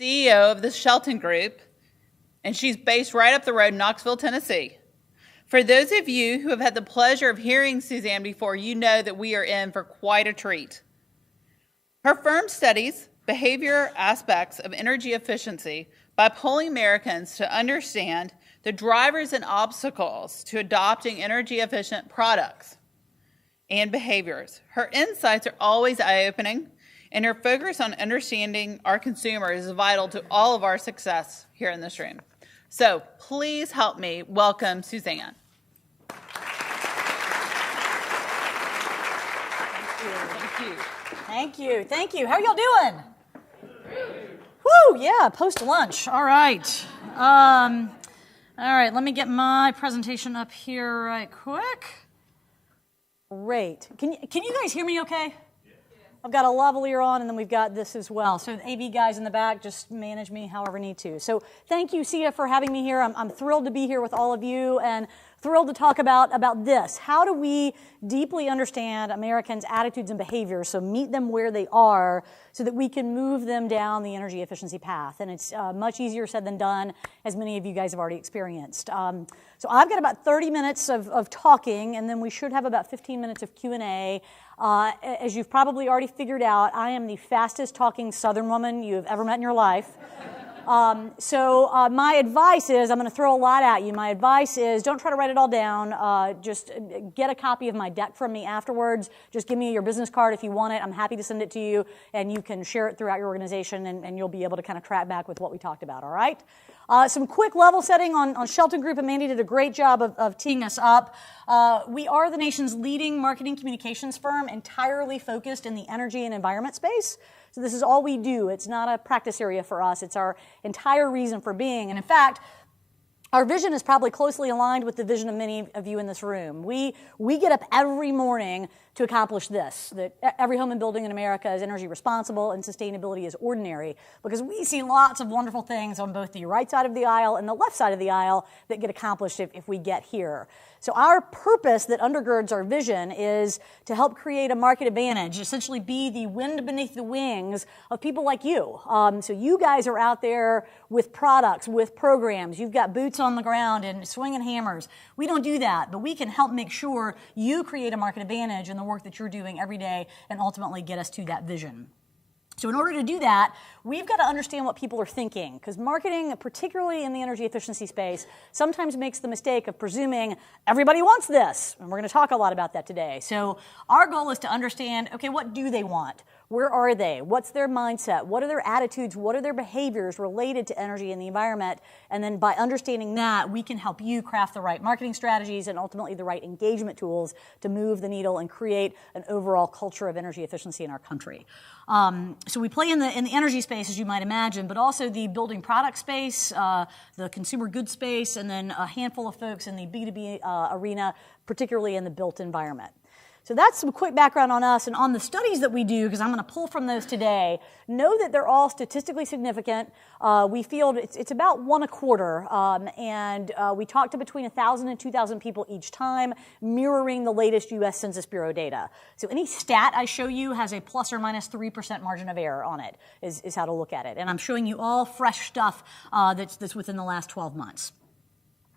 CEO of the Shelton Group, and she's based right up the road in Knoxville, Tennessee. For those of you who have had the pleasure of hearing Suzanne before, you know that we are in for quite a treat. Her firm studies behavior aspects of energy efficiency by polling Americans to understand the drivers and obstacles to adopting energy-efficient products and behaviors. Her insights are always eye-opening, and her focus on understanding our consumers is vital to all of our success here in this room. So please help me welcome Suzanne. Thank you. How are y'all doing? Woo, yeah, post-lunch. All right. Let me get my presentation up here right quick. Great. Can you guys hear me okay? I've got a lavalier on, and then we've got this as well. So the AV guys in the back, just manage me however need to. So thank you, SEEA, for having me here. I'm thrilled to be here with all of you and thrilled to talk about this. How do we deeply understand Americans' attitudes and behaviors, so meet them where they are, so that we can move them down the energy efficiency path? And it's much easier said than done, as many of you guys have already experienced. So I've got about 30 minutes of talking, and then we should have about 15 minutes of Q&A. As you've probably already figured out, I am the fastest talking Southern woman you have ever met in your life. So my advice is, I'm going to throw a lot at you. My advice is, don't try to write it all down. Just get a copy of my deck from me afterwards. Just give me your business card if you want it. I'm happy to send it to you, and you can share it throughout your organization, and you'll be able to kind of track back with what we talked about, all right? Some quick level setting on Shelton Group, and Mandy did a great job of teeing us up. We are the nation's leading marketing communications firm, entirely focused in the energy and environment space. So this is all we do. It's not a practice area for us. It's our entire reason for being. And in fact, our vision is probably closely aligned with the vision of many of you in this room. We get up every morning to accomplish this, that every home and building in America is energy responsible and sustainability is ordinary, because we see lots of wonderful things on both the right side of the aisle and the left side of the aisle that get accomplished if we get here. So our purpose that undergirds our vision is to help create a market advantage, essentially be the wind beneath the wings of people like you. So you guys are out there with products, with programs. You've got boots on the ground and swinging hammers. We don't do that, but we can help make sure you create a market advantage in the work that you're doing every day and ultimately get us to that vision. So in order to do that, we've got to understand what people are thinking, because marketing, particularly in the energy efficiency space, sometimes makes the mistake of presuming everybody wants this, and we're going to talk a lot about that today. So our goal is to understand, okay, what do they want? Where are they? What's their mindset? What are their attitudes? What are their behaviors related to energy and the environment? And then by understanding that, we can help you craft the right marketing strategies and ultimately the right engagement tools to move the needle and create an overall culture of energy efficiency in our country. So we play in the energy space, as you might imagine, but also the building product space, the consumer goods space, and then a handful of folks in the B2B arena, particularly in the built environment. So that's some quick background on us and on the studies that we do, because I'm going to pull from those today. Know that they're all statistically significant. We feel it's about 1 a quarter, and we talk to between 1,000 and 2,000 people each time, mirroring the latest U.S. Census Bureau data. So any stat I show you has a plus or minus 3% margin of error on it, is how to look at it. And I'm showing you all fresh stuff that's within the last 12 months.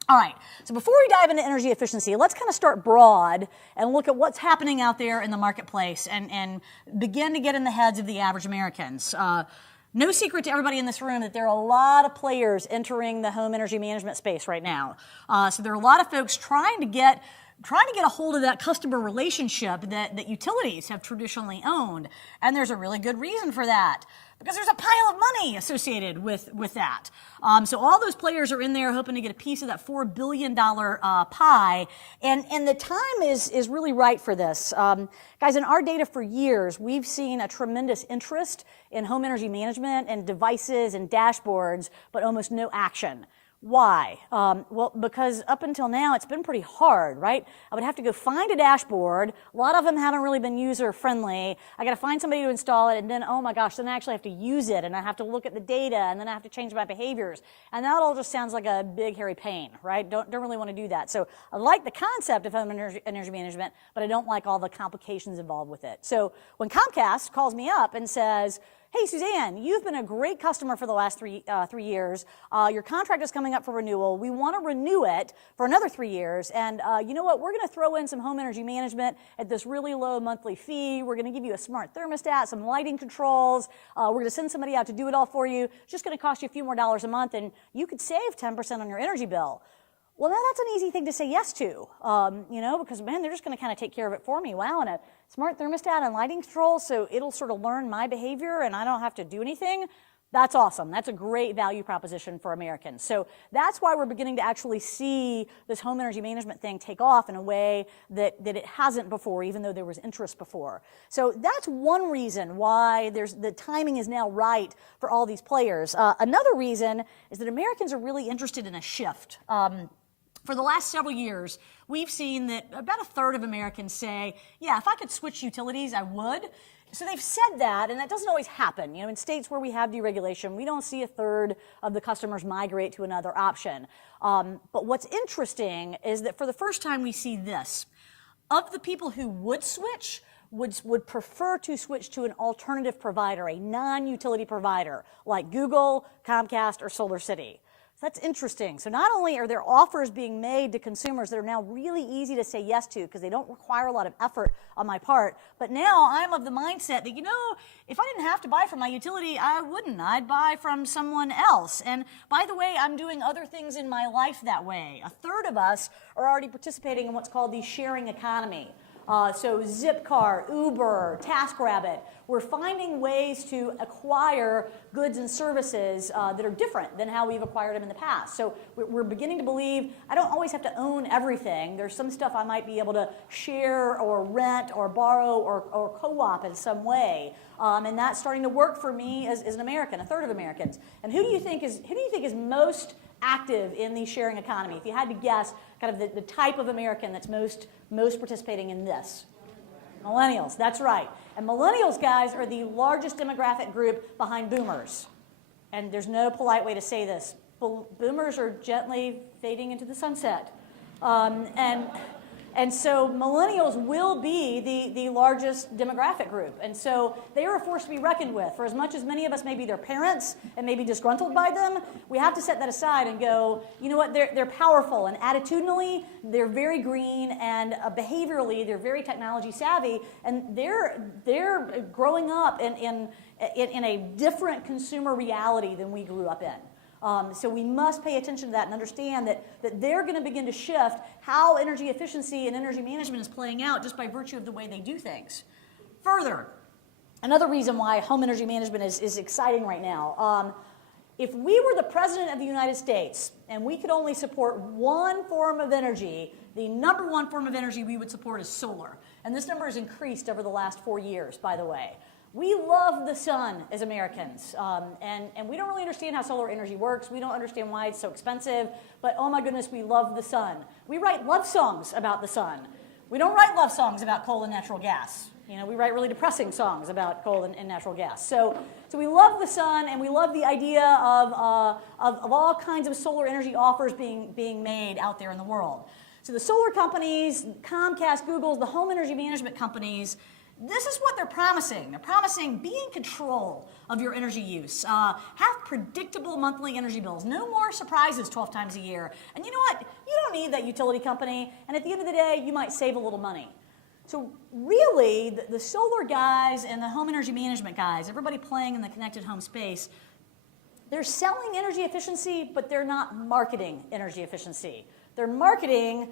All right, so before we dive into energy efficiency, let's kind of start broad and look at what's happening out there in the marketplace and begin to get in the heads of the average Americans. No secret to everybody in this room that there are a lot of players entering the home energy management space right now. So there are a lot of folks trying to get a hold of that customer relationship that utilities have traditionally owned. And there's a really good reason for that, because there's a pile of money associated with that. So all those players are in there hoping to get a piece of that $4 billion pie, and the time is really right for this. Guys, in our data for years, we've seen a tremendous interest in home energy management and devices and dashboards, but almost no action. Why? Well, because up until now, it's been pretty hard, right? I would have to go find a dashboard. A lot of them haven't really been user-friendly. I got to find somebody to install it, and then, oh my gosh, then I actually have to use it, and I have to look at the data, and then I have to change my behaviors. And that all just sounds like a big, hairy pain, right? Don't really want to do that. So I like the concept of home energy management, but I don't like all the complications involved with it. So when Comcast calls me up and says, hey, Suzanne, you've been a great customer for the last 3 years. Your contract is coming up for renewal. We want to renew it for another 3 years. And you know what? We're going to throw in some home energy management at this really low monthly fee. We're going to give you a smart thermostat, some lighting controls. We're going to send somebody out to do it all for you. It's just going to cost you a few more dollars a month, and you could save 10% on your energy bill. Well, now that's an easy thing to say yes to, because, man, they're just going to kind of take care of it for me. Wow, and a smart thermostat and lighting control, so it'll sort of learn my behavior and I don't have to do anything. That's awesome. That's a great value proposition for Americans. So that's why we're beginning to actually see this home energy management thing take off in a way that it hasn't before, even though there was interest before. So that's one reason why the timing is now right for all these players. Another reason is that Americans are really interested in a shift. For the last several years, we've seen that about a third of Americans say, yeah, if I could switch utilities, I would. So they've said that, and that doesn't always happen. In states where we have deregulation, we don't see a third of the customers migrate to another option. But what's interesting is that for the first time we see this. Of the people who would switch, would prefer to switch to an alternative provider, a non-utility provider, like Google, Comcast, or SolarCity. That's interesting. So not only are there offers being made to consumers that are now really easy to say yes to because they don't require a lot of effort on my part, but now I'm of the mindset that, if I didn't have to buy from my utility, I wouldn't. I'd buy from someone else. And by the way, I'm doing other things in my life that way. A third of us are already participating in what's called the sharing economy. So Zipcar, Uber, TaskRabbit, we're finding ways to acquire goods and services that are different than how we've acquired them in the past. So we're beginning to believe I don't always have to own everything. There's some stuff I might be able to share or rent or borrow or co-op in some way. And that's starting to work for me as an American, a third of Americans. And who do you think is most active in the sharing economy? If you had to guess kind of the type of American that's most participating in this. Millennials, that's right. And millennials, guys, are the largest demographic group behind boomers. And there's no polite way to say this. Boomers are gently fading into the sunset. And so millennials will be the largest demographic group. And so they are a force to be reckoned with. For as much as many of us may be their parents and may be disgruntled by them, we have to set that aside and go, you know what, they're powerful. And attitudinally, they're very green. And behaviorally, they're very technology savvy. And they're growing up in a different consumer reality than we grew up in. So we must pay attention to that and understand that they're going to begin to shift how energy efficiency and energy management is playing out just by virtue of the way they do things. Further, another reason why home energy management is exciting right now. If we were the President of the United States and we could only support one form of energy, the number one form of energy we would support is solar. And this number has increased over the last 4 years, by the way. We love the sun as Americans, and we don't really understand how solar energy works. We don't understand why it's so expensive, but oh my goodness, we love the sun. We write love songs about the sun. We don't write love songs about coal and natural gas. We write really depressing songs about coal and natural gas. So we love the sun, and we love the idea of all kinds of solar energy offers being made out there in the world. So the solar companies, Comcast, Google, the home energy management companies, this is what they're promising. They're promising be in control of your energy use. Have predictable monthly energy bills. No more surprises 12 times a year. And you know what? You don't need that utility company. And at the end of the day, you might save a little money. So really, the solar guys and the home energy management guys, everybody playing in the connected home space, they're selling energy efficiency, but they're not marketing energy efficiency. They're marketing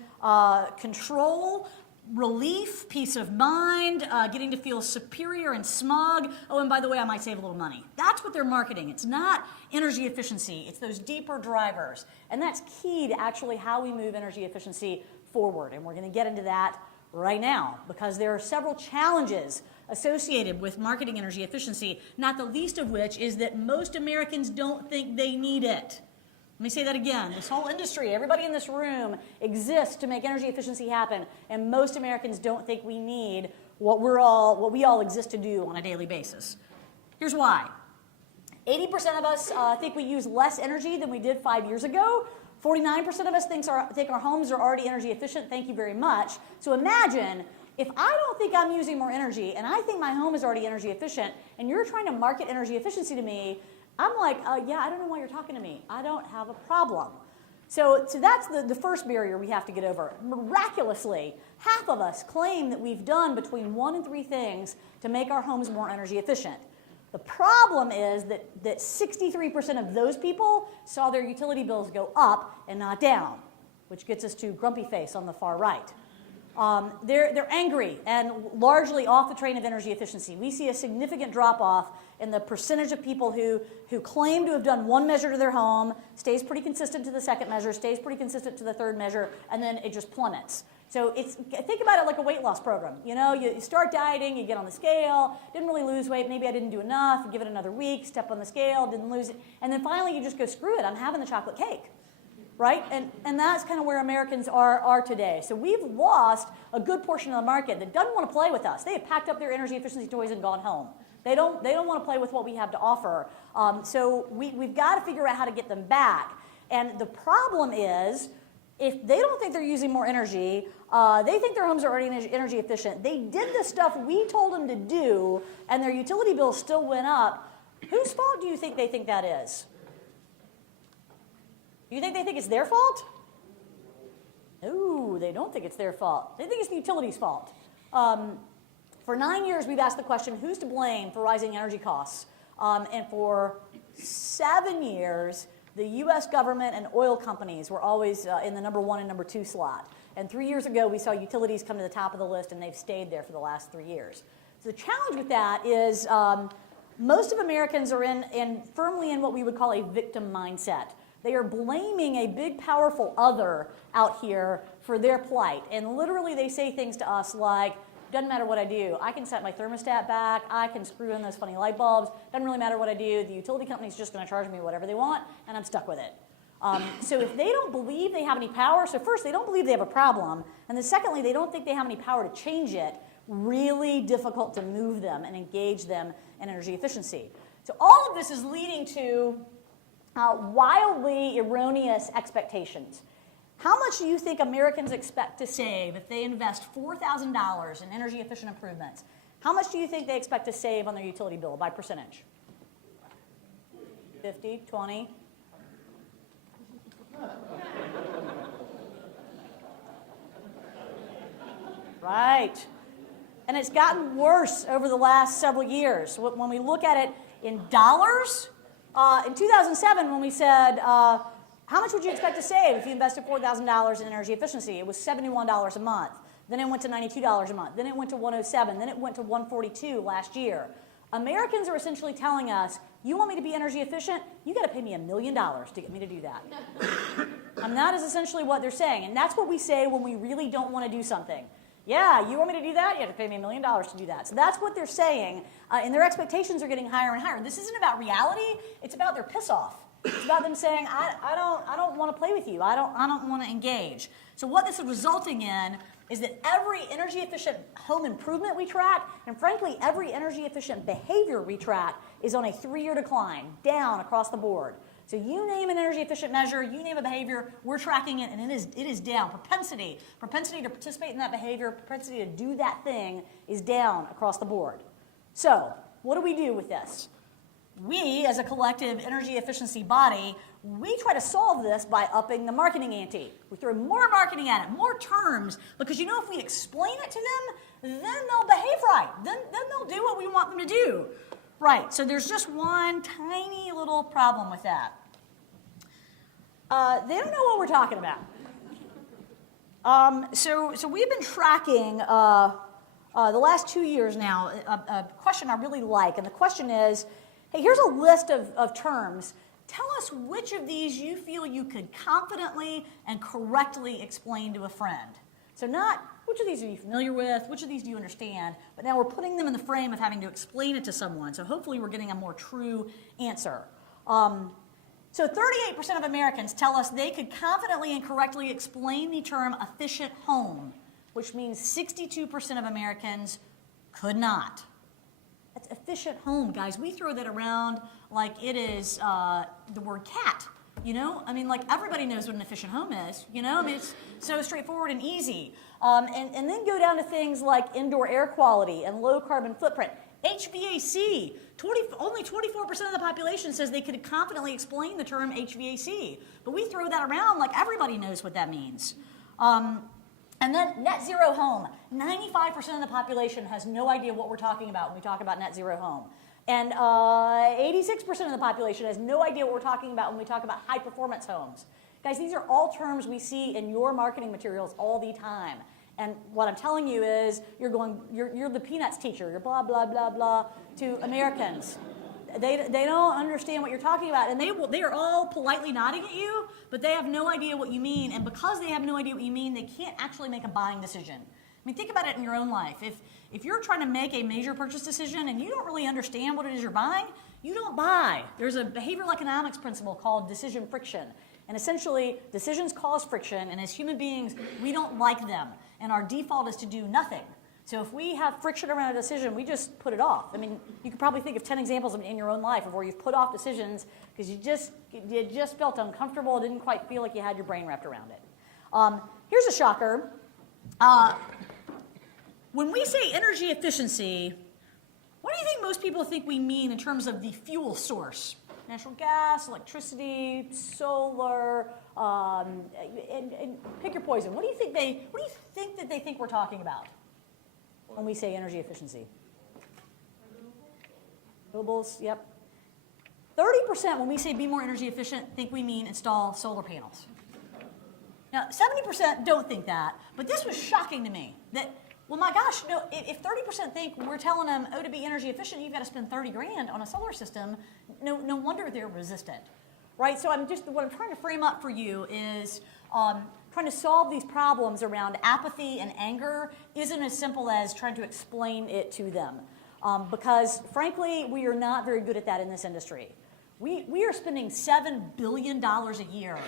control, relief, peace of mind, getting to feel superior and smug. Oh, and by the way, I might save a little money. That's what they're marketing. It's not energy efficiency. It's those deeper drivers. And that's key to actually how we move energy efficiency forward. And we're going to get into that right now because there are several challenges associated with marketing energy efficiency, not the least of which is that most Americans don't think they need it. Let me say that again. This whole industry, everybody in this room exists to make energy efficiency happen, and most Americans don't think we need what we all exist to do on a daily basis. Here's why. 80% of us think we use less energy than we did 5 years ago. 49% of us think our homes are already energy efficient. Thank you very much. So imagine If I don't think I'm using more energy and I think my home is already energy efficient and you're trying to market energy efficiency to me, I'm like, yeah, I don't know why you're talking to me. I don't have a problem. So that's the first barrier we have to get over. Miraculously, half of us claim that we've done between 1 and 3 things to make our homes more energy efficient. The problem is that 63% of those people saw their utility bills go up and not down, which gets us to grumpy face on the far right. They're angry and largely off the train of energy efficiency. We see a significant drop-off in the percentage of people who claim to have done one measure to their home, stays pretty consistent to the second measure, stays pretty consistent to the third measure, and then it just plummets. So think about it like a weight loss program. You know, you start dieting, you get on the scale, didn't really lose weight, maybe I didn't do enough, you give it another week, step on the scale, didn't lose it, and then finally you just go, screw it, I'm having the chocolate cake. Right? And that's kind of where Americans are today. So we've lost a good portion of the market that doesn't want to play with us. They have packed up their energy efficiency toys and gone home. They don't want to play with what we have to offer. So we've got to figure out how to get them back. And the problem is, if they don't think they're using more energy, they think their homes are already energy efficient, they did the stuff we told them to do, and their utility bills still went up, whose fault do you think they think that is? Do you think they think it's their fault? No, they don't think it's their fault. They think it's the utility's fault. For 9 years, we've asked the question, who's to blame for rising energy costs? And for 7 years, the US government and oil companies were always in the number 1 and number 2 slot. And 3 years ago, we saw utilities come to the top of the list, and they've stayed there for the last 3 years. So the challenge with that is most of Americans are firmly in what we would call a victim mindset. They are blaming a big, powerful other out here for their plight. And literally they say things to us like, doesn't matter what I do. I can set my thermostat back. I can screw in those funny light bulbs. Doesn't really matter what I do. The utility company's just going to charge me whatever they want, and I'm stuck with it. So if they don't believe they have any power, so first, they don't believe they have a problem, and then secondly, they don't think they have any power to change it, really difficult to move them and engage them in energy efficiency. So all of this is leading to wildly erroneous expectations. How much do you think Americans expect to save if they invest $4,000 in energy efficient improvements? How much do you think they expect to save on their utility bill by percentage? 50, 20? Right. And it's gotten worse over the last several years. When we look at it in dollars, in 2007, when we said, how much would you expect to save if you invested $4,000 in energy efficiency? It was $71 a month. Then it went to $92 a month. Then it went to $107. Then it went to $142 last year. Americans are essentially telling us, you want me to be energy efficient? You got to pay me $1 million to get me to do that. And that is essentially what they're saying. And that's what we say when we really don't want to do something. Yeah, you want me to do that? You have to pay me $1 million to do that. So that's what they're saying, and their expectations are getting higher and higher. This isn't about reality. It's about their piss-off. It's about them saying, I don't want to play with you. I don't want to engage. So what this is resulting in is that every energy-efficient home improvement we track, and frankly, every energy-efficient behavior we track, is on a 3-year decline, down across the board. So you name an energy-efficient measure, you name a behavior, we're tracking it, and it is down. Propensity to participate in that behavior, propensity to do that thing is down across the board. So what do we do with this? We, as a collective energy efficiency body, we try to solve this by upping the marketing ante. We throw more marketing at it, more terms, because you know if we explain it to them, then they'll behave right. Then they'll do what we want them to do. Right, so there's just one tiny little problem with that. They don't know what we're talking about. So we've been tracking the last 2 years now a question I really like, and the question is, hey, here's a list of terms. Tell us which of these you feel you could confidently and correctly explain to a friend. So not which of these are you familiar with, which of these do you understand, but now we're putting them in the frame of having to explain it to someone. So hopefully we're getting a more true answer. So 38% of Americans tell us they could confidently and correctly explain the term efficient home, which means 62% of Americans could not. That's efficient home, guys. We throw that around like it is the word cat. You know, I mean, like everybody knows what an efficient home is. You know, I mean, it's so straightforward and easy. And then go down to things like indoor air quality and low carbon footprint. HVAC, only 24% of the population says they could confidently explain the term HVAC. But we throw that around like everybody knows what that means. And then net zero home. 95% of the population has no idea what we're talking about when we talk about net zero home. And 86% of the population has no idea what we're talking about when we talk about high performance homes. Guys, these are all terms we see in your marketing materials all the time. And what I'm telling you is you're the peanuts teacher. You're blah, blah, blah, blah to Americans. They don't understand what you're talking about. And they are all politely nodding at you, but they have no idea what you mean. And because they have no idea what you mean, they can't actually make a buying decision. I mean, think about it in your own life. If you're trying to make a major purchase decision and you don't really understand what it is you're buying, you don't buy. There's a behavioral economics principle called decision friction. And essentially, decisions cause friction, and as human beings, we don't like them. And our default is to do nothing. So if we have friction around a decision, we just put it off. I mean, you could probably think of 10 examples in your own life of where you've put off decisions because you just felt uncomfortable, didn't quite feel like you had your brain wrapped around it. Here's a shocker. When we say energy efficiency, what do you think most people think we mean in terms of the fuel source? Natural gas, electricity, solar, and pick your poison. What do you think that they think we're talking about when we say energy efficiency? Renewables, yep. 30% when we say be more energy efficient think we mean install solar panels. Now, 70% don't think that, but this was shocking to me. That, well, my gosh, no, if 30% think we're telling them, oh, to be energy efficient, you've got to spend 30 grand on a solar system, no wonder they're resistant, right? So what I'm trying to frame up for you is trying to solve these problems around apathy and anger isn't as simple as trying to explain it to them. Because, frankly, we are not very good at that in this industry. We are spending $7 billion a year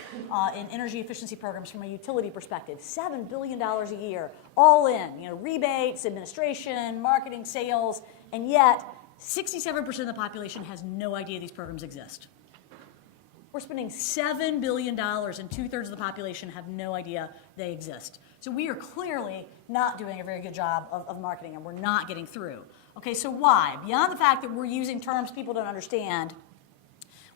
in energy efficiency programs from a utility perspective. $7 billion a year, all in, rebates, administration, marketing, sales, and yet 67% of the population has no idea these programs exist. We're spending $7 billion and 2/3 of the population have no idea they exist. So we are clearly not doing a very good job of marketing, and we're not getting through. Okay, so why? Beyond the fact that we're using terms people don't understand,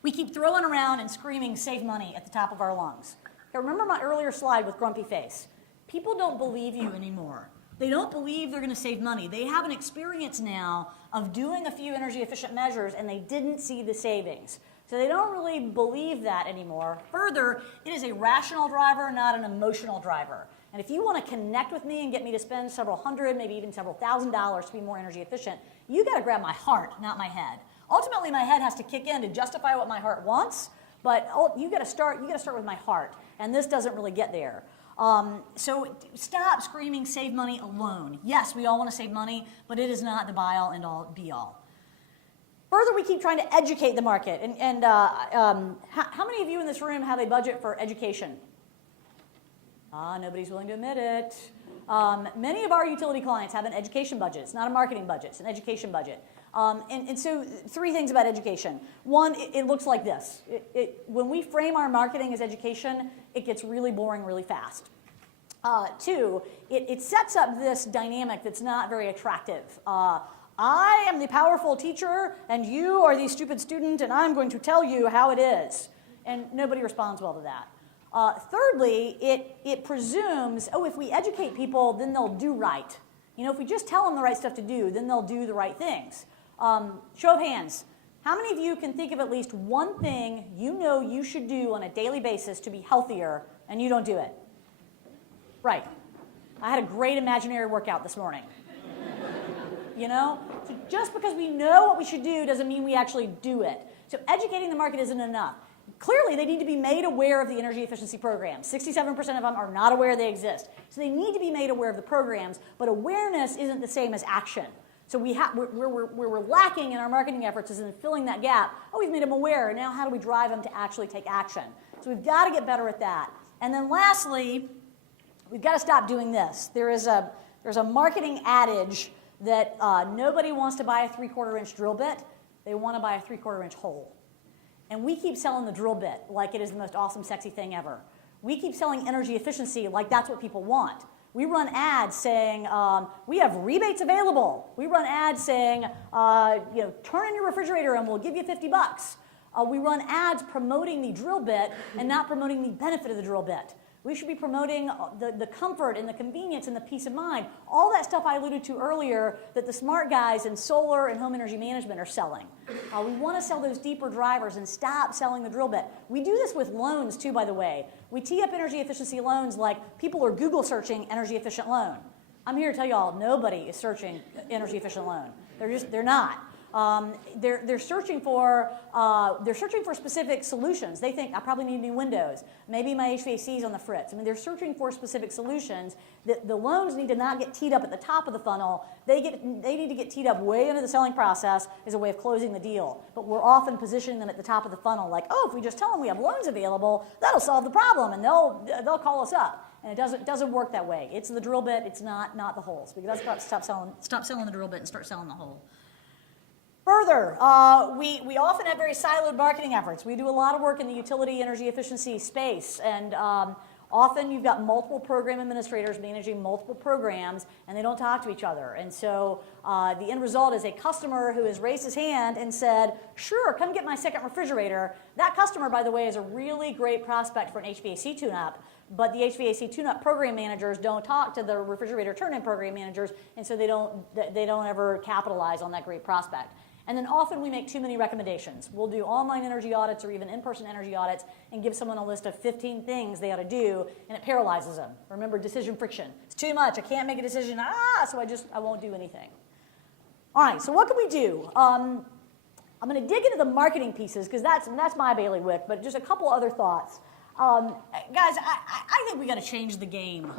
we keep throwing around and screaming save money at the top of our lungs. Okay, remember my earlier slide with grumpy face? People don't believe you anymore. They don't believe they're going to save money. They have an experience now of doing a few energy efficient measures and they didn't see the savings. So they don't really believe that anymore. Further, it is a rational driver, not an emotional driver. And if you want to connect with me and get me to spend several hundred, maybe even several $1,000s to be more energy efficient, you got to grab my heart, not my head. Ultimately, my head has to kick in to justify what my heart wants, but you got to start with my heart, and this doesn't really get there. So stop screaming save money alone. Yes, we all want to save money, but it is not the buy-all, end-all, be-all. Further, we keep trying to educate the market, and how many of you in this room have a budget for education? Nobody's willing to admit it. Many of our utility clients have an education budget. It's not a marketing budget, it's an education budget. And so 3 things about education. One, it looks like this. When we frame our marketing as education, it gets really boring really fast. 2, it sets up this dynamic that's not very attractive. I am the powerful teacher, and you are the stupid student, and I'm going to tell you how it is. And nobody responds well to that. Thirdly, it presumes, if we educate people, then they'll do right. If we just tell them the right stuff to do, then they'll do the right things. Show of hands. How many of you can think of at least one thing you should do on a daily basis to be healthier, and you don't do it? Right. I had a great imaginary workout this morning. So just because we know what we should do doesn't mean we actually do it. So educating the market isn't enough. Clearly, they need to be made aware of the energy efficiency programs. 67% of them are not aware they exist. So they need to be made aware of the programs, but awareness isn't the same as action. So we're lacking in our marketing efforts is in filling that gap. We've made them aware. Now how do we drive them to actually take action? So we've got to get better at that. And then lastly, we've got to stop doing this. There's a marketing adage that nobody wants to buy a 3/4 inch drill bit. They want to buy a 3/4 inch hole. And we keep selling the drill bit like it is the most awesome, sexy thing ever. We keep selling energy efficiency like that's what people want. We run ads saying, we have rebates available. We run ads saying, turn in your refrigerator and we'll give you $50. We run ads promoting the drill bit and not promoting the benefit of the drill bit. We should be promoting the comfort and the convenience and the peace of mind. All that stuff I alluded to earlier that the smart guys in solar and home energy management are selling. We want to sell those deeper drivers and stop selling the drill bit. We do this with loans too, by the way. We tee up energy efficiency loans like people are Google searching energy efficient loan. I'm here to tell y'all nobody is searching energy efficient loan. They're not. They're searching for specific solutions. They think I probably need new windows. Maybe my HVAC is on the fritz. I mean, they're searching for specific solutions. The loans need to not get teed up at the top of the funnel. They need to get teed up way into the selling process as a way of closing the deal. But we're often positioning them at the top of the funnel, like, oh, if we just tell them we have loans available, that'll solve the problem, and they'll call us up. And it doesn't work that way. It's the drill bit. It's not the holes. Because that's got to stop selling the drill bit and start selling the hole. Further, we often have very siloed marketing efforts. We do a lot of work in the utility energy efficiency space, and often you've got multiple program administrators managing multiple programs, and they don't talk to each other. And so the end result is a customer who has raised his hand and said, sure, come get my second refrigerator. That customer, by the way, is a really great prospect for an HVAC tune-up, but the HVAC tune-up program managers don't talk to the refrigerator turn-in program managers, and so they don't ever capitalize on that great prospect. And then often we make too many recommendations. We'll do online energy audits or even in-person energy audits and give someone a list of 15 things they ought to do, and it paralyzes them. Remember, decision friction. It's too much. I can't make a decision. So I won't do anything. All right, so what can we do? I'm going to dig into the marketing pieces because that's my bailiwick, but just a couple other thoughts. Guys, I think we got to change the game.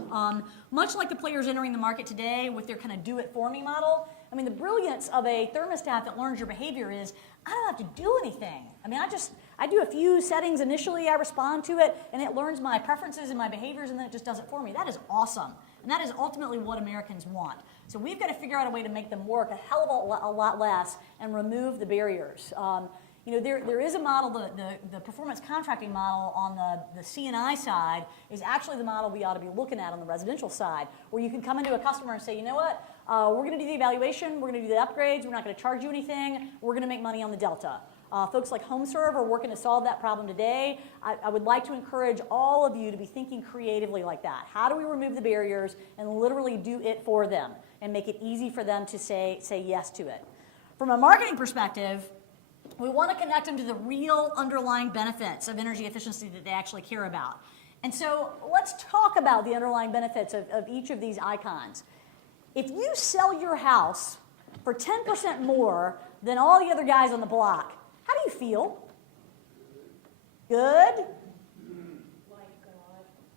Much like the players entering the market today with their kind of do-it-for-me model, I mean, the brilliance of a thermostat that learns your behavior is I don't have to do anything. I mean, I do a few settings initially, I respond to it, and it learns my preferences and my behaviors, and then it just does it for me. That is awesome. And that is ultimately what Americans want. So we've got to figure out a way to make them work a hell of a lot less and remove the barriers. There is a model, the performance contracting model on the C&I side is actually the model we ought to be looking at on the residential side, where you can come into a customer and say, you know what, we're going to do the evaluation, we're going to do the upgrades, we're not going to charge you anything, we're going to make money on the delta. Folks like HomeServe are working to solve that problem today. I would like to encourage all of you to be thinking creatively like that. How do we remove the barriers and literally do it for them and make it easy for them to say yes to it? From a marketing perspective, we want to connect them to the real underlying benefits of energy efficiency that they actually care about. And so let's talk about the underlying benefits of each of these icons. If you sell your house for 10% more than all the other guys on the block, how do you feel? Good?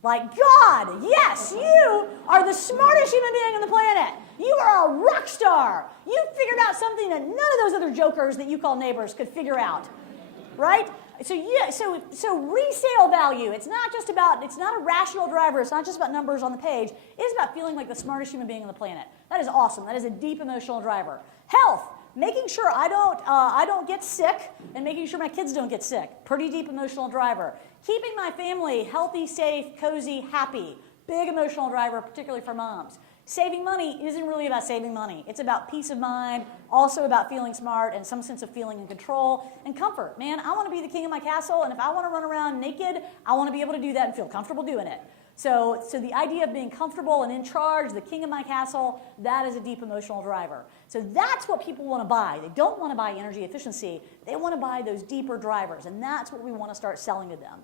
Like God. Yes, you are the smartest human being on the planet. You are a rock star. You figured out something that none of those other jokers that you call neighbors could figure out, right? So resale value. It's not a rational driver. It's not just about numbers on the page. It is about feeling like the smartest human being on the planet. That is awesome. That is a deep emotional driver. Health. Making sure I don't get sick and making sure my kids don't get sick. Pretty deep emotional driver. Keeping my family healthy, safe, cozy, happy. Big emotional driver, particularly for moms. Saving money isn't really about saving money. It's about peace of mind, also about feeling smart and some sense of feeling in control and comfort. Man, I want to be the king of my castle, and if I want to run around naked, I want to be able to do that and feel comfortable doing it. So the idea of being comfortable and in charge, the king of my castle, that is a deep emotional driver. So that's what people want to buy. They don't want to buy energy efficiency. They want to buy those deeper drivers, and that's what we want to start selling to them.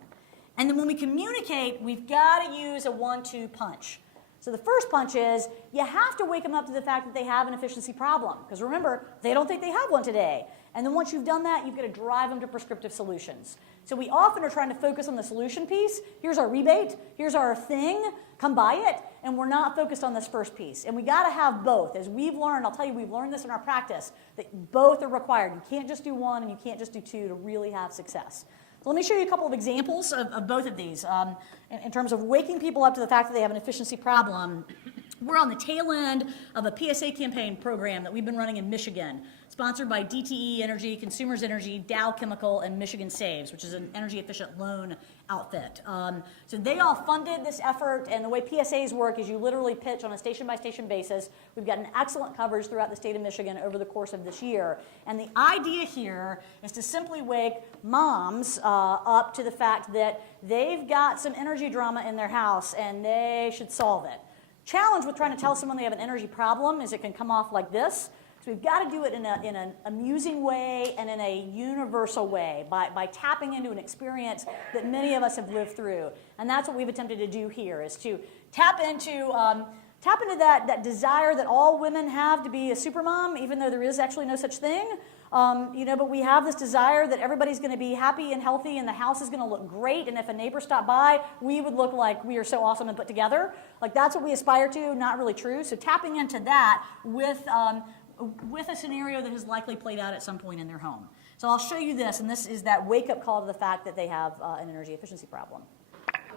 And then when we communicate, we've got to use a 1-2 punch. So the first punch is you have to wake them up to the fact that they have an efficiency problem. Because remember, they don't think they have one today. And then once you've done that, you've got to drive them to prescriptive solutions. So we often are trying to focus on the solution piece. Here's our rebate. Here's our thing. Come buy it. And we're not focused on this first piece. And we got to have both. As we've learned, I'll tell you, we've learned this in our practice, that both are required. You can't just do one and you can't just do two to really have success. So let me show you a couple of examples of both of these. in terms of waking people up to the fact that they have an efficiency problem. We're on the tail end of a PSA campaign program that we've been running in Michigan, sponsored by DTE Energy, Consumers Energy, Dow Chemical, and Michigan Saves, which is an energy efficient loan outfit. So they all funded this effort, and the way PSAs work is you literally pitch on a station-by-station basis. We've gotten excellent coverage throughout the state of Michigan over the course of this year. And the idea here is to simply wake moms up to the fact that they've got some energy drama in their house and they should solve it. Challenge with trying to tell someone they have an energy problem is it can come off like this. So we've got to do it in an amusing way and in a universal way by tapping into an experience that many of us have lived through. And that's what we've attempted to do here, is to tap into that desire that all women have to be a supermom, even though there is actually no such thing. But we have this desire that everybody's going to be happy and healthy and the house is going to look great, and if a neighbor stopped by, we would look like we are so awesome and put together. Like, that's what we aspire to, not really true. So tapping into that with a scenario that has likely played out at some point in their home. So I'll show you this, and this is that wake-up call to the fact that they have an energy efficiency problem.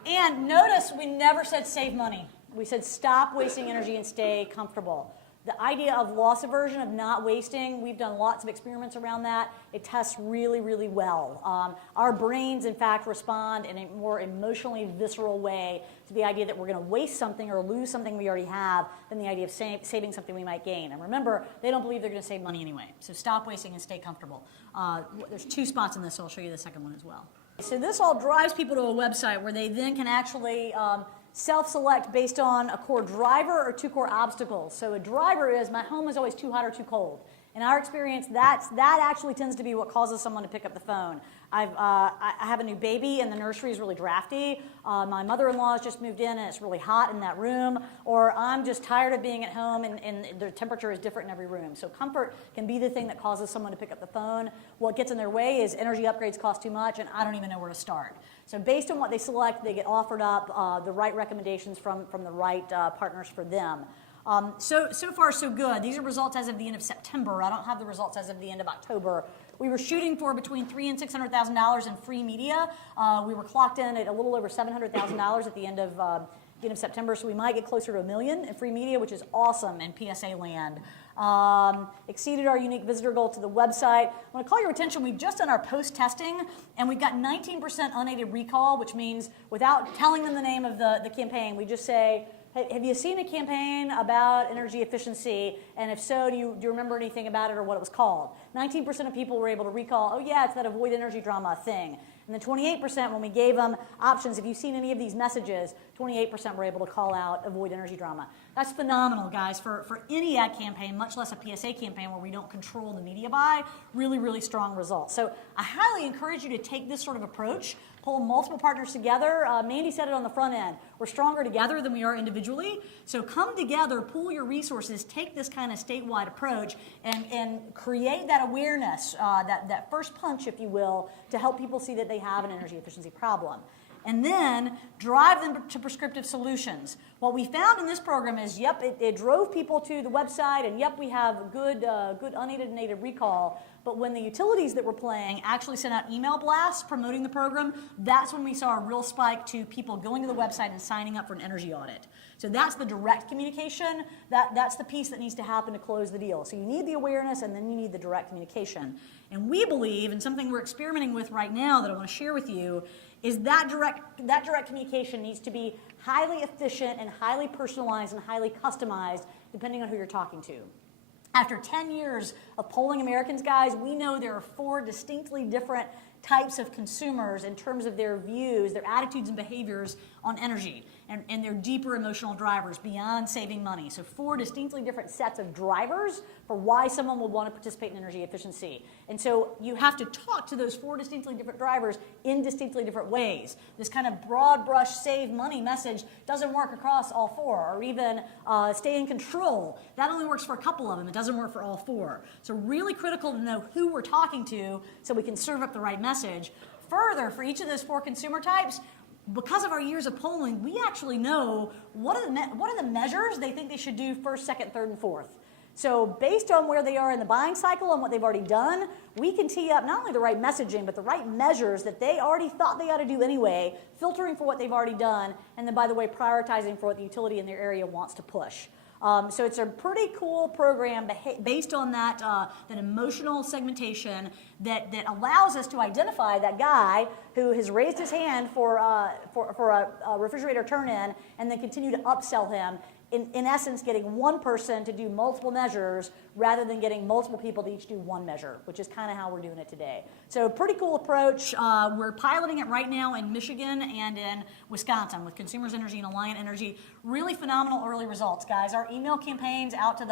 And notice we never said save money. We said stop wasting energy and stay comfortable. The idea of loss aversion, of not wasting, we've done lots of experiments around that. It tests really, really well. Our brains, in fact, respond in a more emotionally visceral way to the idea that we're going to waste something or lose something we already have than the idea of saving something we might gain. And remember, they don't believe they're going to save money anyway. So stop wasting and stay comfortable. There's 2 spots in this, so I'll show you the second one as well. So this all drives people to a website where they then can actually self-select based on a core driver or 2 core obstacles. So a driver is, my home is always too hot or too cold. In our experience, that actually tends to be what causes someone to pick up the phone. I have a new baby and the nursery is really drafty. My mother-in-law has just moved in and it's really hot in that room. Or I'm just tired of being at home and the temperature is different in every room. So comfort can be the thing that causes someone to pick up the phone. What gets in their way is energy upgrades cost too much and I don't even know where to start. So based on what they select, they get offered up the right recommendations from the right partners for them. So far, so good. These are results as of the end of September. I don't have the results as of the end of October. We were shooting for between $300,000 and $600,000 in free media. We were clocked in at a little over $700,000 at the end of September, so we might get closer to $1 million in free media, which is awesome in PSA land. Exceeded our unique visitor goal to the website. I want to call your attention, we've just done our post-testing, and we've got 19% unaided recall, which means without telling them the name of the campaign, we just say, hey, have you seen a campaign about energy efficiency? And if so, do you remember anything about it or what it was called? 19% of people were able to recall, oh yeah, it's that avoid energy drama thing. And then 28%, when we gave them options, if you've seen any of these messages, 28% were able to call out avoid energy drama. That's phenomenal, guys, for any ad campaign, much less a PSA campaign where we don't control the media buy. Really, really strong results. So I highly encourage you to take this sort of approach, pull multiple partners together. Mandy said it on the front end. We're stronger together than we are individually. So come together, pool your resources, take this kind of statewide approach, and create that awareness, that first punch, if you will, to help people see that they have an energy efficiency problem. And then drive them to prescriptive solutions. What we found in this program is, yep, it drove people to the website, and yep, we have good unaided and aided recall. But when the utilities that were playing actually sent out email blasts promoting the program, that's when we saw a real spike to people going to the website and signing up for an energy audit. So that's the direct communication. That's the piece that needs to happen to close the deal. So you need the awareness, and then you need the direct communication. And we believe, and something we're experimenting with right now that I want to share with you, is that direct communication needs to be highly efficient and highly personalized and highly customized depending on who you're talking to. After 10 years of polling Americans, guys, we know there are 4 distinctly different types of consumers in terms of their views, their attitudes and behaviors on energy, and their deeper emotional drivers beyond saving money. So 4 distinctly different sets of drivers for why someone would want to participate in energy efficiency. And so you have to talk to those 4 distinctly different drivers in distinctly different ways. This kind of broad brush save money message doesn't work across all 4, or even stay in control. That only works for a couple of them. It doesn't work for all 4. So really critical to know who we're talking to so we can serve up the right message. Further, for each of those 4 consumer types, because of our years of polling, we actually know what are the measures they think they should do first, second, third, and fourth. So based on where they are in the buying cycle and what they've already done, we can tee up not only the right messaging, but the right measures that they already thought they ought to do anyway, filtering for what they've already done, and then, by the way, prioritizing for what the utility in their area wants to push. So it's a pretty cool program based on that, that emotional segmentation that allows us to identify that guy who has raised his hand for a refrigerator turn-in and then continue to upsell him. In essence, getting one person to do multiple measures rather than getting multiple people to each do one measure, which is kind of how we're doing it today. So pretty cool approach. We're piloting it right now in Michigan and in Wisconsin with Consumers Energy and Alliant Energy. Really phenomenal early results, guys. Our email campaigns out to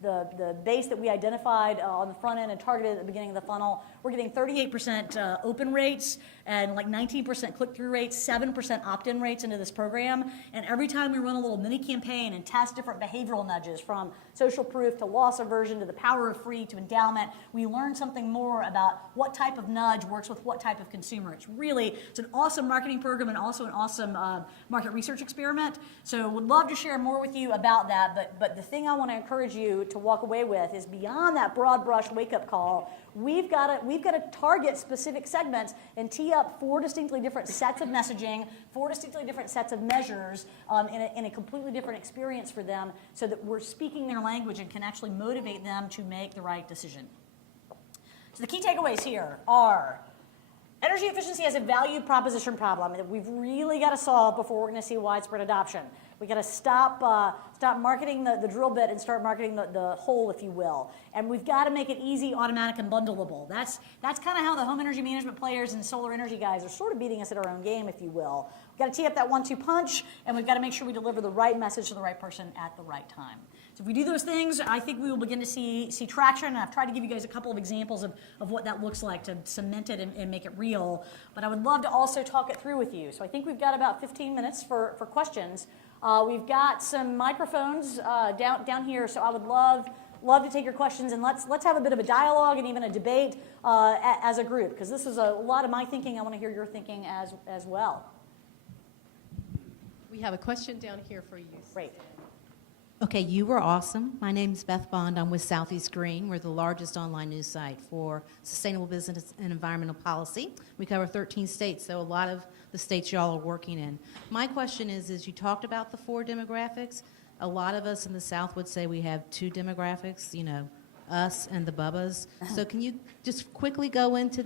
the base that we identified on the front end and targeted at the beginning of the funnel, we're getting 38% open rates and like 19% click-through rates, 7% opt-in rates into this program. And every time we run a little mini campaign and test different behavioral nudges from social proof to loss aversion to the power of free to endowment, we learn something more about what type of nudge works with what type of consumer. It's an awesome marketing program and also an awesome market research experiment. So would love to share more with you about that, but the thing I want to encourage you to walk away with is beyond that broad brush wake-up call, we've got to target specific segments and tee up 4 distinctly different sets of messaging, 4 distinctly different sets of measures in a completely different experience for them so that we're speaking their language and can actually motivate them to make the right decision. So the key takeaways here are energy efficiency has a value proposition problem that we've really got to solve before we're going to see widespread adoption. We got to stop marketing the drill bit and start marketing the hole, if you will. And we've got to make it easy, automatic, and bundleable. That's kind of how the home energy management players and solar energy guys are sort of beating us at our own game, if you will. We've got to tee up that 1-2 punch, and we've got to make sure we deliver the right message to the right person at the right time. So if we do those things, I think we will begin to see traction. And I've tried to give you guys a couple of examples of what that looks like to cement it and make it real. But I would love to also talk it through with you. So I think we've got about 15 minutes for questions. We've got some microphones down here, so I would love to take your questions, and let's have a bit of a dialogue and even a debate as a group, because this is a lot of my thinking. I want to hear your thinking as well. We have a question down here for you. Great. Okay, you were awesome. My name's Beth Bond. I'm with Southeast Green. We're the largest online news site for sustainable business and environmental policy. We cover 13 states, so a lot of the states y'all are working in. My question is you talked about the 4 demographics. A lot of us in the South would say we have 2 demographics, us and the Bubbas. So can you just quickly go into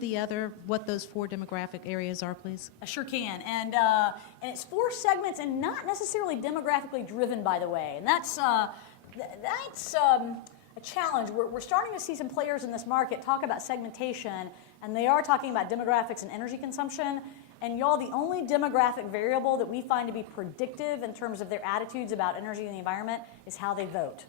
what those 4 demographic areas are, please? I sure can. And it's 4 segments and not necessarily demographically driven, by the way. And that's a challenge. We're starting to see some players in this market talk about segmentation, and they are talking about demographics and energy consumption. And y'all, the only demographic variable that we find to be predictive in terms of their attitudes about energy and the environment is how they vote.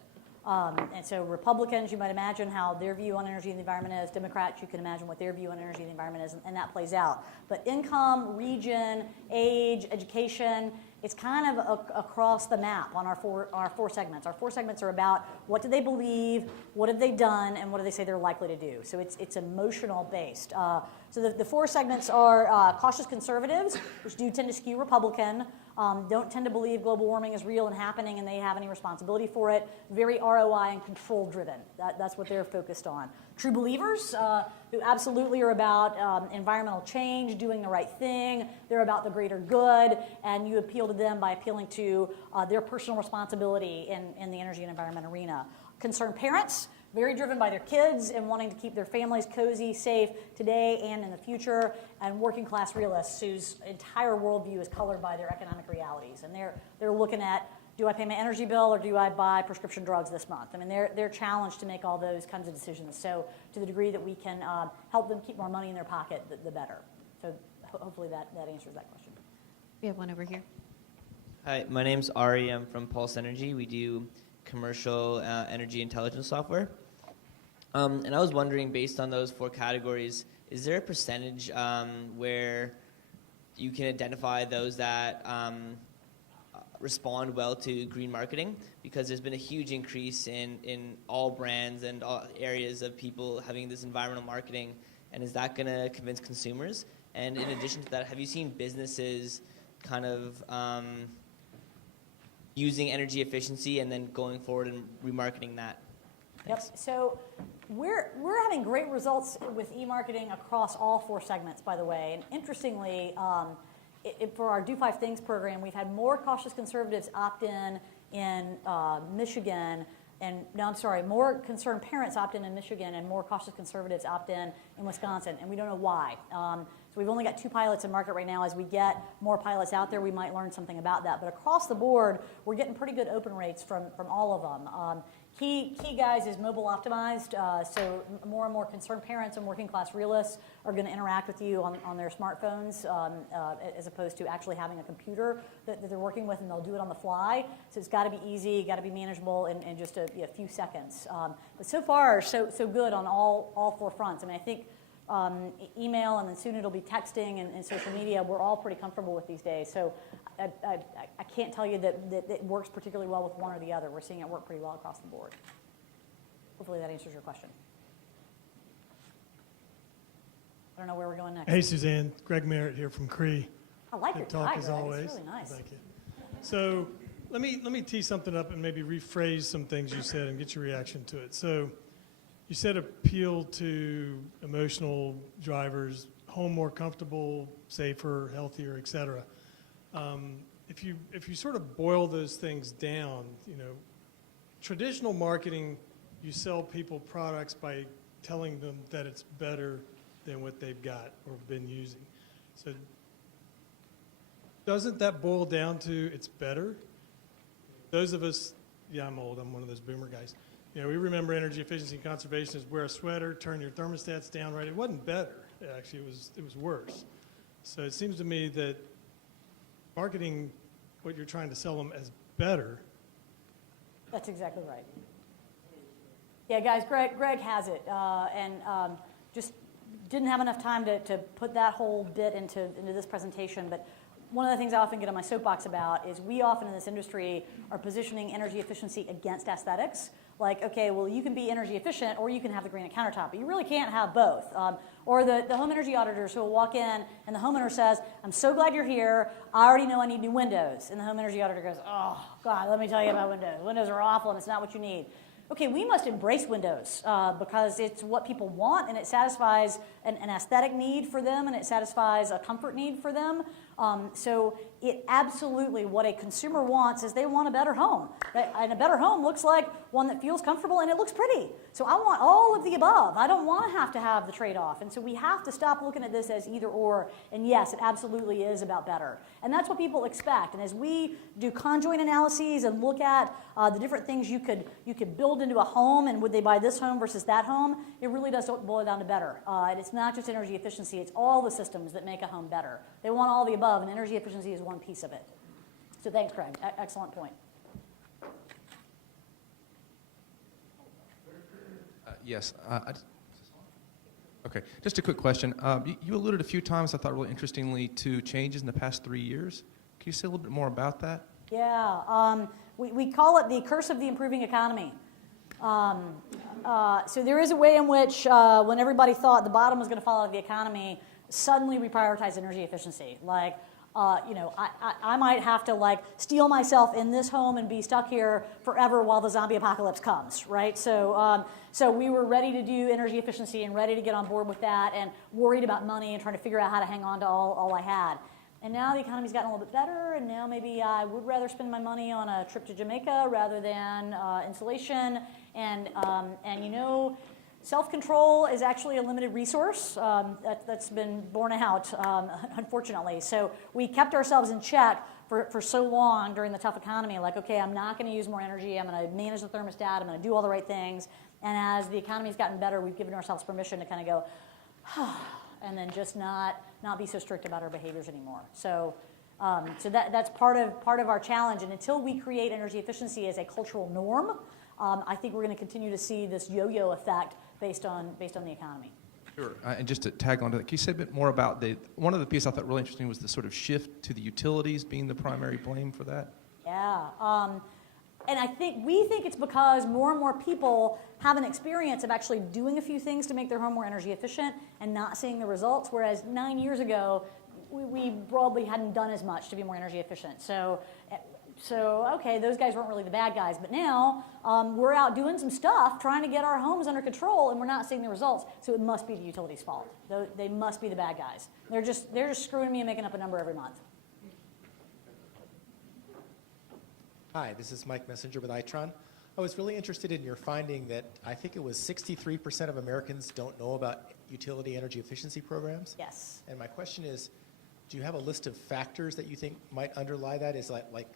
And so Republicans, you might imagine how their view on energy and the environment is. Democrats, you can imagine what their view on energy and the environment is, and that plays out. But income, region, age, education, it's kind of across the map on our four segments. Our 4 segments are about what do they believe, what have they done, and what do they say they're likely to do. So it's emotional based. So the 4 segments are cautious conservatives, which do tend to skew Republican, don't tend to believe global warming is real and happening and they have any responsibility for it. Very ROI and control driven. That's what they're focused on. True believers, who absolutely are about environmental change, doing the right thing. They're about the greater good, and you appeal to them by appealing to their personal responsibility in the energy and environment arena. Concerned parents, very driven by their kids and wanting to keep their families cozy, safe today and in the future, and working class realists whose entire worldview is colored by their economic realities. And they're looking at, do I pay my energy bill or do I buy prescription drugs this month? I mean, they're challenged to make all those kinds of decisions. So to the degree that we can help them keep more money in their pocket, the better. So hopefully that answers that question. We have one over here. Hi, my name's Ari. I'm from Pulse Energy. We do commercial energy intelligence software. And I was wondering, based on those 4 categories, is there a percentage where you can identify those that respond well to green marketing? Because there's been a huge increase in all brands and all areas of people having this environmental marketing, and is that going to convince consumers? And in addition to that, have you seen businesses kind of using energy efficiency and then going forward and remarketing that? Yep. So we're having great results with e-marketing across all 4 segments, by the way. And interestingly, for our Do 5 Things program, we've had more cautious conservatives opt in Michigan, and no, I'm sorry, more concerned parents opt in Michigan, and more cautious conservatives opt in Wisconsin, and we don't know why. So we've only got 2 pilots in market right now. As we get more pilots out there, we might learn something about that. But across the board, we're getting pretty good open rates from all of them. Key, guys, is mobile optimized, so more and more concerned parents and working class realists are going to interact with you on their smartphones as opposed to actually having a computer that they're working with, and they'll do it on the fly. So it's got to be easy, got to be manageable in just a few seconds. But so far, so good on all 4 fronts. I mean, I think email, and then soon it'll be texting and social media, we're all pretty comfortable with these days. So I can't tell you that it works particularly well with one or the other. We're seeing it work pretty well across the board. Hopefully that answers your question. I don't know where we're going next. Hey, Suzanne. Greg Merritt here from CRE. I like your talk tie, as Greg. always. It's really nice. Thank you. So let me tee something up and maybe rephrase some things you said and get your reaction to it. So you said appeal to emotional drivers, home more comfortable, safer, healthier, et cetera. If you sort of boil those things down, traditional marketing, you sell people products by telling them that it's better than what they've got or been using. So doesn't that boil down to it's better? Those of us, I'm old, I'm one of those boomer guys. We remember energy efficiency and conservation as wear a sweater, turn your thermostats down right. It wasn't better, actually, it was worse. So it seems to me that marketing what you're trying to sell them as better. That's exactly right. Yeah, guys, Greg has it, and just didn't have enough time to put that whole bit into this presentation, but one of the things I often get on my soapbox about is we often in this industry are positioning energy efficiency against aesthetics. Like, okay, well, you can be energy efficient or you can have the granite countertop, but you really can't have both. Or the home energy auditors who will walk in and the homeowner says, I'm so glad you're here. I already know I need new windows. And the home energy auditor goes, oh, God, let me tell you about windows. Windows are awful and it's not what you need. Okay, we must embrace windows because it's what people want and it satisfies an aesthetic need for them and it satisfies a comfort need for them. So it absolutely, what a consumer wants is they want a better home. And a better home looks like one that feels comfortable and it looks pretty. So I want all of the above. I don't want to have the trade-off. And so we have to stop looking at this as either or. And yes, it absolutely is about better. And that's what people expect. And as we do conjoint analyses and look at the different things you could build into a home and would they buy this home versus that home, it really does boil down to better. And it's not just energy efficiency, it's all the systems that make a home better. They want all the above, and energy efficiency is one piece of it. So thanks, Craig. Excellent point. Yes. Okay. Just a quick question. You alluded a few times, I thought really interestingly, to changes in the past 3 years. Can you say a little bit more about that? Yeah. We call it the curse of the improving economy. So there is a way in which when everybody thought the bottom was going to fall out of the economy, suddenly we prioritize energy efficiency. Like, I might have to steel myself in this home and be stuck here forever while the zombie apocalypse comes, right? So we were ready to do energy efficiency and ready to get on board with that and worried about money and trying to figure out how to hang on to all I had. And now the economy's gotten a little bit better, and now maybe I would rather spend my money on a trip to Jamaica rather than insulation. And self-control is actually a limited resource. That's been borne out, unfortunately. So we kept ourselves in check for so long during the tough economy, like, okay, I'm not going to use more energy. I'm going to manage the thermostat. I'm going to do all the right things. And as the economy's gotten better, we've given ourselves permission to kind of go, and then just not be so strict about our behaviors anymore. So that's part of our challenge. And until we create energy efficiency as a cultural norm, I think we're going to continue to see this yo-yo effect based on the economy. Sure. And just to tag on to that, can you say a bit more about one of the pieces I thought really interesting was the sort of shift to the utilities being the primary blame for that? Yeah. And we think it's because more and more people have an experience of actually doing a few things to make their home more energy efficient and not seeing the results, whereas 9 years ago, we broadly hadn't done as much to be more energy efficient. So okay, those guys weren't really the bad guys, but now we're out doing some stuff trying to get our homes under control, and we're not seeing the results. So it must be the utilities' fault. They must be the bad guys. They're just screwing me and making up a number every month. Hi, this is Mike Messenger with Itron. I was really interested in your finding that I think it was 63% of Americans don't know about utility energy efficiency programs. Yes. And my question is, do you have a list of factors that you think might underlie that? Is like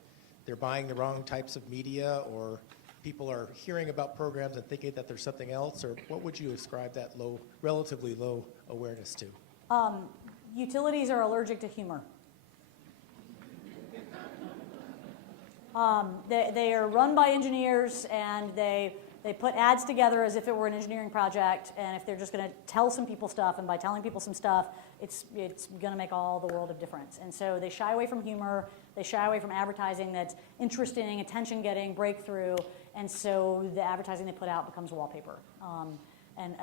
they're buying the wrong types of media, or people are hearing about programs and thinking that there's something else, or what would you ascribe that relatively low awareness to? Utilities are allergic to humor. They are run by engineers, and they put ads together as if it were an engineering project, and if they're just going to tell some people stuff, and by telling people some stuff, it's going to make all the world of difference. And so they shy away from humor, they shy away from advertising that's interesting, attention-getting, breakthrough, and so the advertising they put out becomes wallpaper. And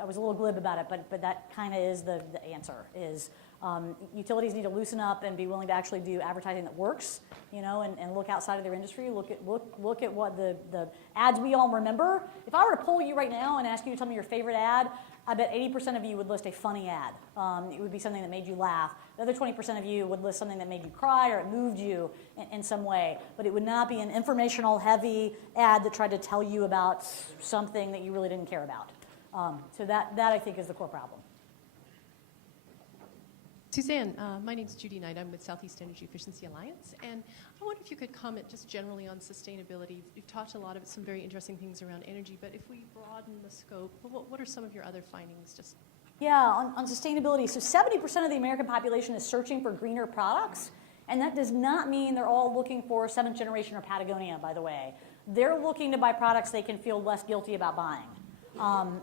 I was a little glib about it, but that kind of is the answer, is utilities need to loosen up and be willing to actually do advertising that works, and look outside of their industry, look at what the ads we all remember. If I were to poll you right now and ask you to tell me your favorite ad, I bet 80% of you would list a funny ad. It would be something that made you laugh. The other 20% of you would list something that made you cry or it moved you in some way. But it would not be an informational heavy ad that tried to tell you about something that you really didn't care about. So that I think is the core problem. Suzanne, my name's Judy Knight. I'm with Southeast Energy Efficiency Alliance, and I wonder if you could comment just generally on sustainability. You've talked a lot of some very interesting things around energy, but if we broaden the scope, what are some of your other findings? Yeah, on sustainability, so 70% of the American population is searching for greener products, and that does not mean they're all looking for 7th generation or Patagonia, by the way. They're looking to buy products they can feel less guilty about buying.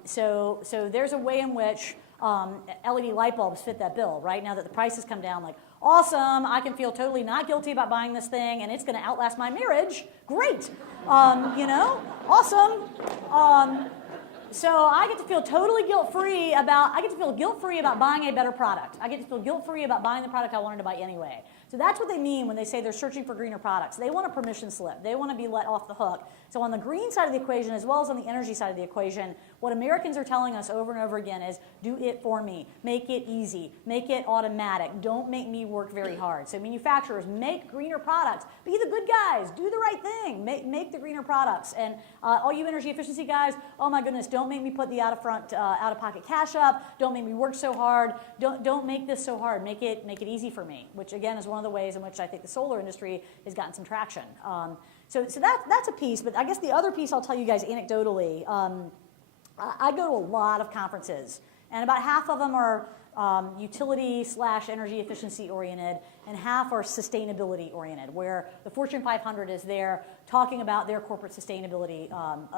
So there's a way in which LED light bulbs fit that bill, right? Now that the prices come down, like, awesome, I can feel totally not guilty about buying this thing, and it's going to outlast my marriage. Great. Awesome. So I get to feel totally guilt-free about buying a better product. I get to feel guilt-free about buying the product I wanted to buy anyway. So that's what they mean when they say they're searching for greener products. They want a permission slip. They want to be let off the hook. So on the green side of the equation, as well as on the energy side of the equation, what Americans are telling us over and over again is, do it for me. Make it easy. Make it automatic. Don't make me work very hard. So manufacturers, make greener products. Be the good guys. Do the right thing. Make the greener products. And all you energy efficiency guys, oh my goodness, don't make me put the out-of-pocket cash up. Don't make me work so hard. Don't make this so hard. Make it easy for me, which again is one of the ways in which I think the solar industry has gotten some traction. So that's a piece, but I guess the other piece I'll tell you guys anecdotally, I go to a lot of conferences, and about half of them are utility/energy efficiency oriented, and half are sustainability oriented, where the Fortune 500 is there talking about their corporate sustainability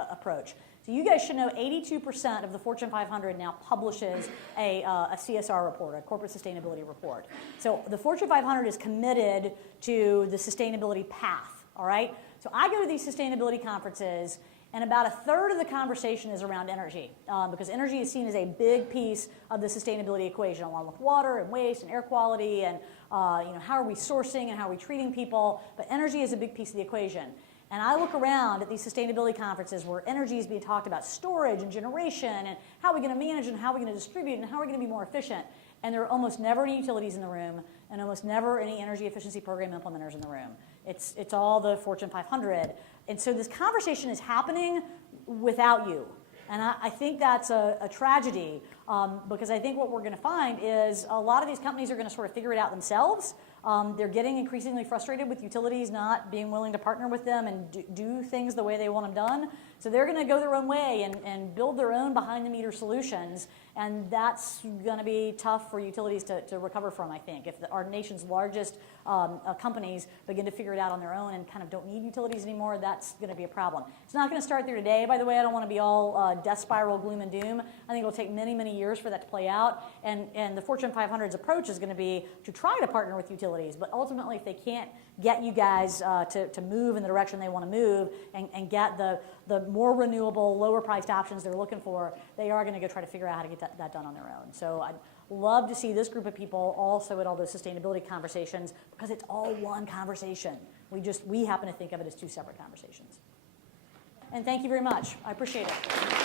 approach. So you guys should know 82% of the Fortune 500 now publishes a CSR report, a corporate sustainability report. So the Fortune 500 is committed to the sustainability path, all right? So I go to these sustainability conferences, and about a third of the conversation is around energy, because energy is seen as a big piece of the sustainability equation, along with water and waste and air quality and how are we sourcing and how are we treating people. But energy is a big piece of the equation. And I look around at these sustainability conferences where energy is being talked about, storage and generation, and how are we going to manage and how are we going to distribute and how are we going to be more efficient. And there are almost never any utilities in the room and almost never any energy efficiency program implementers in the room. It's all the Fortune 500. And so this conversation is happening without you. And I think that's a tragedy, because I think what we're going to find is a lot of these companies are going to sort of figure it out themselves. They're getting increasingly frustrated with utilities not being willing to partner with them and do things the way they want them done. So they're going to go their own way and build their own behind-the-meter solutions, and that's going to be tough for utilities to recover from, I think. If our nation's largest companies begin to figure it out on their own and kind of don't need utilities anymore, that's going to be a problem. It's not going to start there today, by the way. I don't want to be all death spiral, gloom and doom. I think it'll take many, many years for that to play out, and the Fortune 500's approach is going to be to try to partner with utilities, but ultimately if they can't get you guys to move in the direction they want to move and get the more renewable, lower priced options they're looking for, they are going to go try to figure out how to get that done on their own. So Love to see this group of people also at all those sustainability conversations because it's all one conversation. We happen to think of it as two separate conversations. And thank you very much. I appreciate it.